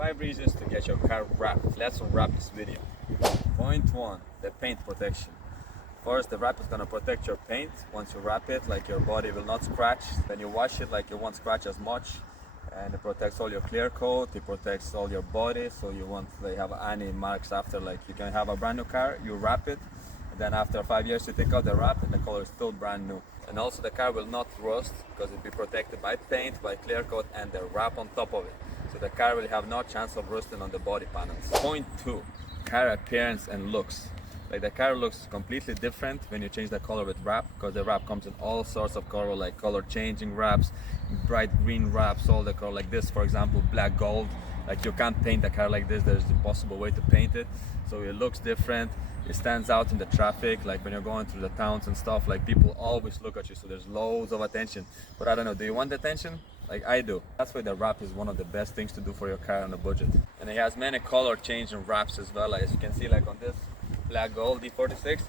5 reasons to get your car wrapped. Let's unwrap this video. Point 1, the paint protection. First, the wrap is going to protect your paint. Once you wrap it, like your body will not scratch. When you wash it, like it won't scratch as much. And it protects all your clear coat, it protects all your body, so you won't have any marks after. Like you can have a brand new car, you wrap it, and then after 5 years you take out the wrap and the color is still brand new. And also the car will not rust because it'll be protected by paint, by clear coat and the wrap on top of it. So the car will have no chance of rusting on the body panels. Point 2, car appearance and looks. Like the car looks completely different when you change the color with wrap, because the wrap comes in all sorts of color, like color changing wraps, bright green wraps, all the color like this, for example, black gold. Like you can't paint the car like this, there's an impossible way to paint it. So it looks different, it stands out in the traffic, like when you're going through the towns and stuff, like people always look at you, so there's loads of attention. But I don't know, do you want the attention? Like I do. That's why the wrap is one of the best things to do for your car on a budget. And it has many color changing wraps as well, like, as you can see, like on this black gold D46,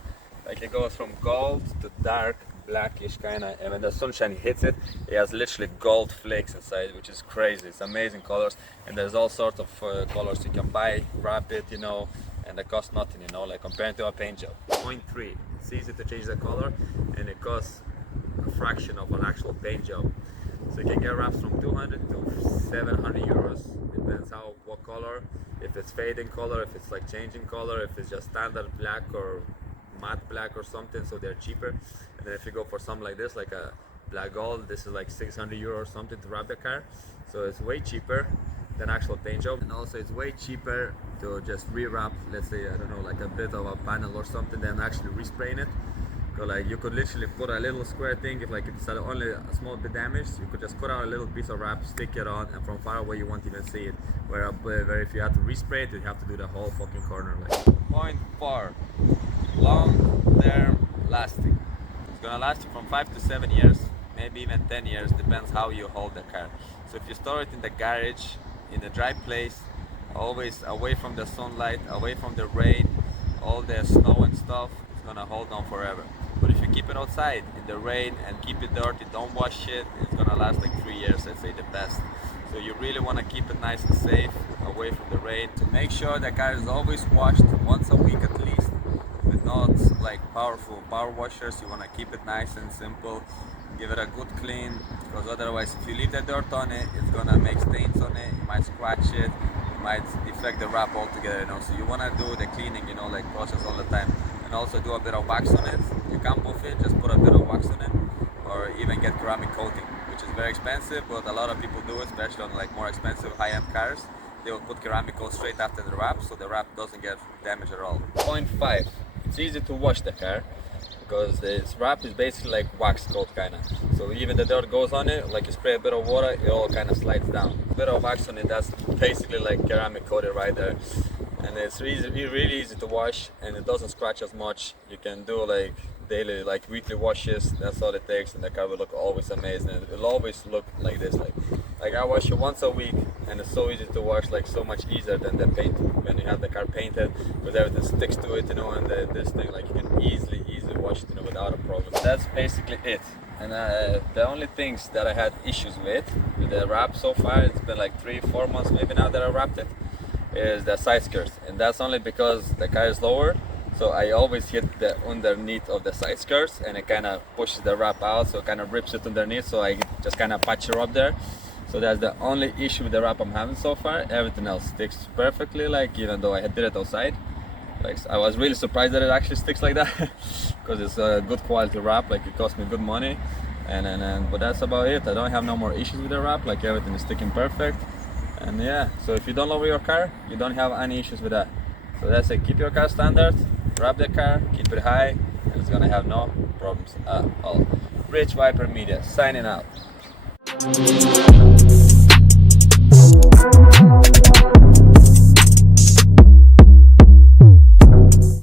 like it goes from gold to dark blackish kind of, and when the sunshine hits it, it has literally gold flakes inside, which is crazy. It's amazing colors, and there's all sorts of colors you can buy, wrap it, you know, and they cost nothing, you know, like compared to a paint job. Point 3, it's easy to change the color and it costs a fraction of an actual paint job. So you can get wraps from 200 to 700 euros, depends how, what color, if it's fading color, if it's like changing color, if it's just standard black or matte black or something, so they're cheaper. And then if you go for something like this, like a black gold, this is like 600 euros or something to wrap the car. So it's way cheaper than actual paint job, and also it's way cheaper to just re-wrap, let's say, I don't know, like a bit of a panel or something, than actually respraying it. Because like you could literally put a little square thing, if like it's only a small bit damaged, you could just cut out a little piece of wrap, stick it on, and from far away you won't even see it. Where if you have to respray it, you have to do the whole fucking corner. Like. Point 4, long-term lasting. It's gonna last you from 5 to 7 years, maybe even 10 years, depends how you hold the car. So if you store it in the garage, in a dry place, always away from the sunlight, away from the rain, all the snow and stuff, it's gonna hold on forever. But if you keep it outside in the rain and keep it dirty, don't wash it, it's gonna last like 3 years, I'd say the best. So you really want to keep it nice and safe, away from the rain. To make sure the car is always washed once a week at least, with not like powerful power washers. You want to keep it nice and simple, give it a good clean, because otherwise if you leave the dirt on it, it's gonna make stains on it, you might scratch it, you might defect the wrap altogether, you know. So you want to do the cleaning, you know, like process all the time. And also do a bit of wax on it. You can't buff it, just put a bit of wax on it, or even get ceramic coating, which is very expensive, but a lot of people do it, especially on like more expensive high-end cars. They will put ceramic coat straight after the wrap, so the wrap doesn't get damaged at all. Point 5, it's easy to wash the car, because this wrap is basically like wax coat kind of. So even the dirt goes on it, like you spray a bit of water, it all kind of slides down. A bit of wax on it, that's basically like ceramic coated right there. And it's really easy to wash, and it doesn't scratch as much. You can do like daily, like weekly washes, that's all it takes, and the car will look always amazing. It'll always look like this. Like I wash it once a week, and it's so easy to wash, like so much easier than the paint when you have the car painted, because everything sticks to it, you know, and this thing, like you can easily wash it, you know, without a problem. That's basically it. And the only things that I had issues with the wrap so far, it's been like 3-4 months maybe now that I wrapped it, is the side skirts, and that's only because the car is lower, so I always hit the underneath of the side skirts, and it kind of pushes the wrap out, so it kind of rips it underneath, so I just kind of patch it up there. So that's the only issue with the wrap I'm having so far. Everything else sticks perfectly, like even though I did it outside. Like I was really surprised that it actually sticks like that, because it's a good quality wrap, like it cost me good money, but that's about it. I don't have no more issues with the wrap, like everything is sticking perfect. And yeah, so if you don't love your car, you don't have any issues with that. So that's it, keep your car standard, wrap the car, keep it high, and it's gonna have no problems at all. Rich Viper Media, signing out.